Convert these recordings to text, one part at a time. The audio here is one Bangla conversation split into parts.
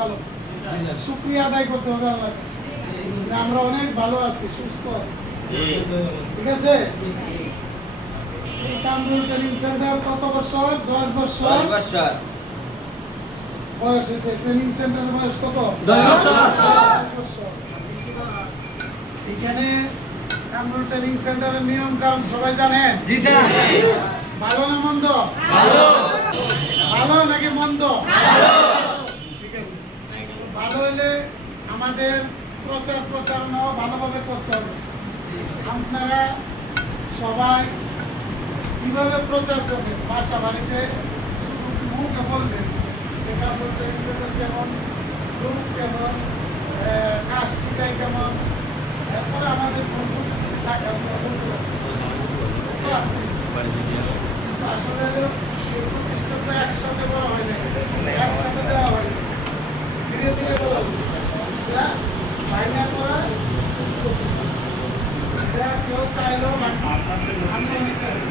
ভালো। শুকরিয়া আদায় করতে হবে আল্লাহর কাছে। আমরা অনেক ভালো আছি, সুস্থ আছি। ঠিক আছে? এই কামরুল ট্রেনিং সেন্টার কত বছর? 10 বছর। 10 বছর বয়স হয়েছে। ট্রেনিং সেন্টারের বয়স কত? 10 বছর। এখানে কামরুল ট্রেনিং সেন্টারের নিয়ম কানুন সবাই জানেন? জি স্যার। ভালো না মন্দ? ভালো। ভালো নাকি মন্দ? ভালো। ঠিক আছে। ভালো হলে আমাদের প্রচারণা ভালোভাবে করতে হবে। আপনারা সবাই কিভাবে প্রচার করবেন? বাসা বাড়িতে মুখে বলবেন যে কামরুল ট্রেনিং সেন্টার কেমন, লোক কেমন, কাজ শিখাই কেমন। এরপরে আমাদের বন্ধু টাকা আছে। আসলে এই প্রতিষ্ঠানটা একসাথে বড় হয় না, একসাথে দেওয়া হয় না, ধীরে ধীরে বলা বাইনা করা। কেউ চাইলেও আমি অনেক আছি,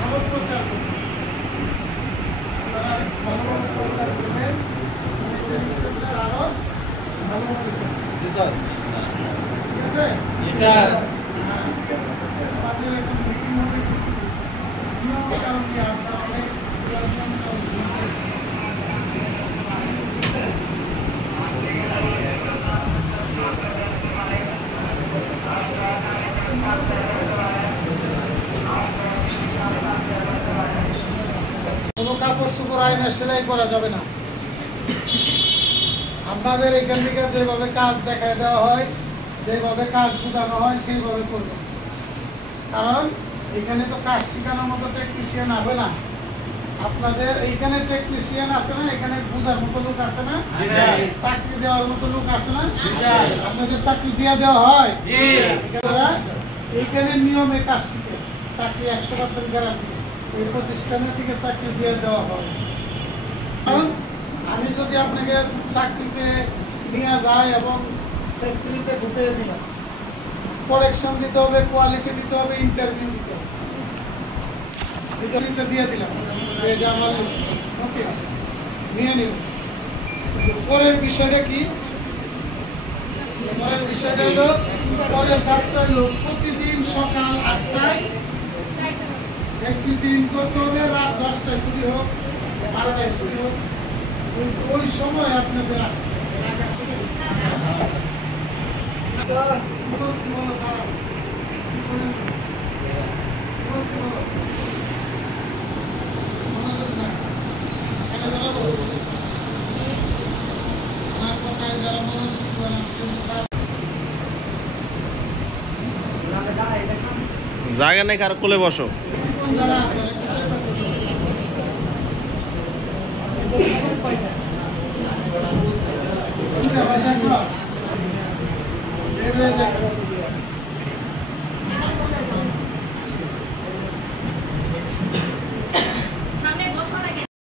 ভালো প্রচার করবেন, আপনারা ভালোভাবে প্রচার করবেন, আরো ভালোভাবে জি স্যার। ঠিক আছে? জি স্যার। আমাদের এখন মিটিং হবে কিছু নিয়ম কারণ কি আপনারা অনেক কোনো কাপড় চোপড় আয়না সেলাই করা যাবে না। আপনাদের এখান থেকে যেভাবে কাজ দেখায় দেওয়া হয়, যেভাবে কাজ বোঝানো হয় সেইভাবে করবেন। কারণ এখানে তো কাজ শেখানোর মতো টেকনিশিয়ান হবে না। আপনাদের এইখানে টেকনিশিয়ান আছে না, এখানে বোঝার মতো লোক আছে না, চাকরি দেওয়ার মতো লোক আছে না, আপনাদের চাকরি দিয়ে দেওয়া হয়। এইখানে নিয়মে কাজ শিখে চাকরি 100% গ্যারান্টি এই প্রতিষ্ঠানে থেকে চাকরি দিয়ে দেওয়া হয়। কারণ আমি যদি আপনাকে চাকরিতে নিয়ে যাই এবং ফ্যাক্টরিতে ঢুকিয়ে দিলাম, প্রোডাকশন দিতে হবে, কোয়ালিটি দিতে হবে, ইন্টারভিউ দিতে হবে, ইন্টারভিউতে দিয়ে দিলাম যে এটা আমার ওকে নিয়ে নিব। পরের বিষয়টা কি? পরের বিষয়টা হলো পরের ধাপটা হলো প্রতিদিন সকাল 8টায় একটি দিন করতে হবে, রাত 10টায় ছুটি হোক, 12টায় ছুটি হোক, ওই সময় আপনাদের আসতে জায়গা নেই, কারো কোলে বসো। যারা আছে দেখো